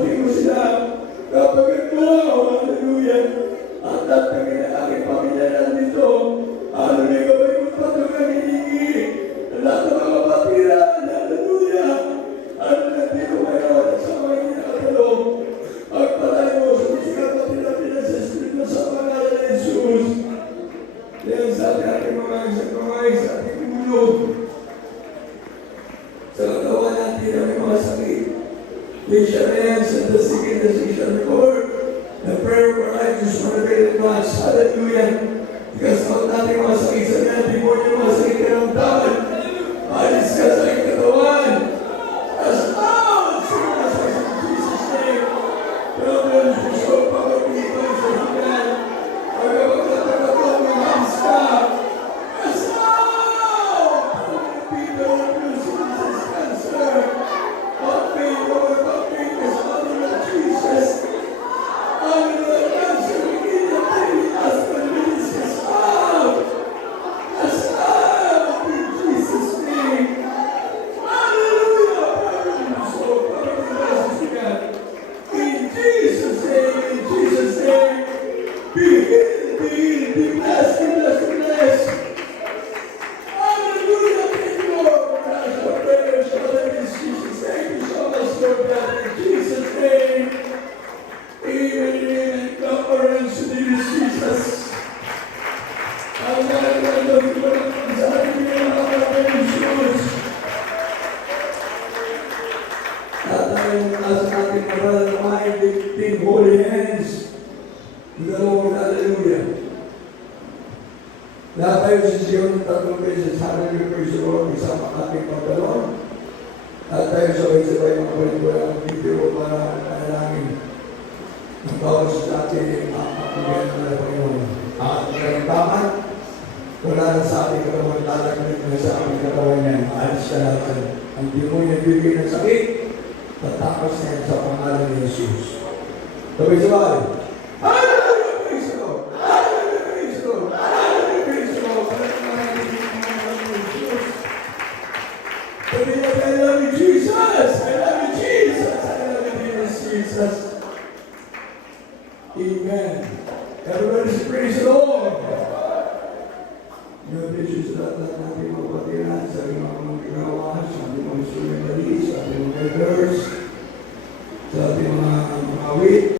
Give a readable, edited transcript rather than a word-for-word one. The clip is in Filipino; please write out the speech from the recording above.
pabuti mo sila. Kapag ito, hallelujah, ang tatangin na aking pamilya nandito, hallelujah, gabay mo patong ang hiningi. Lahat ng mga patiran, hallelujah, ano nandito ngayon sa mga hinakalong. Pagpalay mo sa musikat na pinapila sa Espiritu sa pangalan ng Jesus. Yan sa ating mga sa ating ulo. Sa katawan natin ang mga sakit. Leisure hands and the sick and the sick shall recover. The prayer for righteous will avail much. Hallelujah. Because ang natin mga sakit sa natin, mo niya mga sakit ka ng taman. Alis ka sa iyong katawan. As out! Sige na sa Jesus' name. Problems, puso, pagkakipan sa hinan. Pagkakatagatong ng hands ka. As out! People of Jesus cancer. Pag-pay, Lord, pag-pay ka sa atin ng Jesus. Hallelujah, cancer, begin the daily husband ministers out. As out in Jesus' name. Hallelujah, problems, so pagkakipan sa hinan. In Jesus' name, be healed, be healed, be blessed, be blessed, be blessed. Hallelujah, thank you, Lord, for answer prayers. Hallelujah, Jesus, thank you so much, Lord God, in Jesus' name. Amen, amen. Conference to this Jesus. Ang nalagay ko lang sa ating mga Jesus. At tayo nasa ating maral na may lifting holy hands to the Lord. Hallelujah. Lahat tayo sa Zion ng 3 beses. Hallelujah, praise the Lord. Isama ating pagdalon. At tayo sabay-sabay makabalik ko ang video para panalangin. Ang bawat sa ating kapagyan ng Panginoon. Ang ating karamdaman, wala na sa ating katawan, lalagyan na sa ating katawan yan. Maalis ka natin. Ang demonyo bibigay ng sakit, tatapos na yan sa pangalan ni Jesus. Sabay-sabay. Hallelujah! Praise the Lord! Hallelujah! Praise the Lord! Hallelujah! Praise the Lord! I love you, Jesus! I love you, Jesus! I love you, Jesus! Amen. Everybody praise the Lord! God bless you sa lahat ng ating mga patiran, sa ating mga ginawa, sa ating mga instrumentalist, sa ating mga leaders, sa ating mga wit,